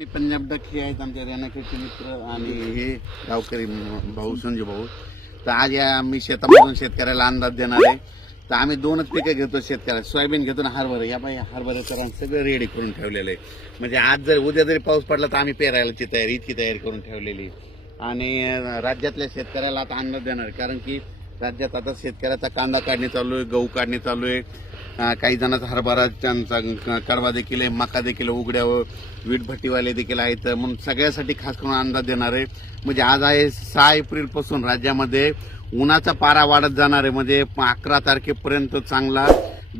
Punjab Ducky आहेत आमच्या रेणाखेडचे मित्र आणि हे गावकरी भाऊ संजू भाऊ. तर आज या आम्ही शेतामधून शेतकऱ्याला अंदाज देणार आहे. तर आम्ही दोनच पिकं घेतो शेतकऱ्याला. सोयाबीन घेतो ना हरभरा. या बाई हरभऱ्याचं रान सगळं रेडी करून ठेवलेलं आहे. म्हणजे आज जर उद्या जरी पाऊस पडला तर आम्ही पेरायलाची तयारी इतकी तयारी करून ठेवलेली आणि राज्यातल्या शेतकऱ्याला आता अंदाज देणार कारण की राज्यात आता शेतकऱ्याचा कांदा काढणी चालू आहे गहू काढणी चालू आहे. काही जणांचा हरभरा त्यांचा कडवा देखील आहे मका देखील उघड्यावर वीटभट्टीवाले देखील आहेत. म्हणून सगळ्यासाठी खास करून अंदाज देणार आहे. म्हणजे आज आहे सहा एप्रिलपासून राज्यामध्ये उन्हाचा पारा वाढत जाणार आहे. म्हणजे अकरा तारखेपर्यंत चांगला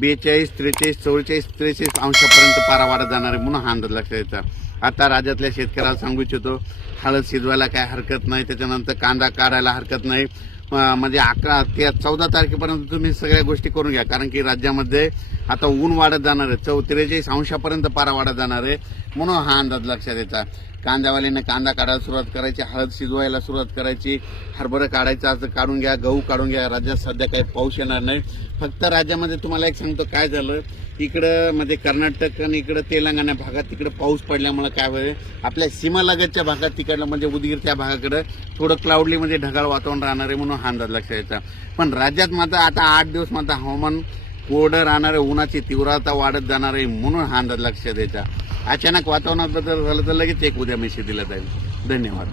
बेचाळीस त्रेचाळीस चव्वेचाळीस त्रेचाळीस अंशापर्यंत पारा वाढत जाणार आहे म्हणून हा अंदाज लक्षात यायचा आता राज्यातल्या शेतकऱ्याला सांगू इच्छितो हळद शिजवायला काय हरकत नाही. त्याच्यानंतर कांदा काढायला हरकत नाही. म्हणजे अकरा ते चौदा तारखेपर्यंत तुम्ही सगळ्या गोष्टी करून घ्या. कारण की राज्यामध्ये आता ऊन वाढत जाणार आहे. चौ त्रेचाळीस अंशापर्यंत पारा वाढत जाणार आहे. म्हणून हा अंदाज लक्षात यायचा कांद्यावालीने कांदा काढायला सुरुवात करायची हळद शिजवायला सुरुवात करायची. हरभरं काढायचं असं काढून घ्या गहू काढून घ्या. राज्यात सध्या काही पाऊस येणार नाही. फक्त राज्यामध्ये तुम्हाला एक सांगतो काय झालं? इकडं म्हणजे कर्नाटक आणि इकडं तेलंगणा भागात तिकडं पाऊस पडल्यामुळे काय होईल आपल्या सीमालगतच्या भागात तिकडलं म्हणजे उदगीर त्या भागाकडं थोडं क्लाउडली म्हणजे ढगाळ वातावरण राहणार आहे म्हणून हा अंदाज लक्षात यायचा पण राज्यात मात्र आता आठ दिवस मात्र हवामान कोरडं राहणारे उन्हाची तीव्रता वाढत जाणार आहे म्हणून हा अंदाज लक्षात द्यायचा अचानक वातावरणात बदल झालं तर लगेच एक उद्या मेसेज दिला जाईल. धन्यवाद.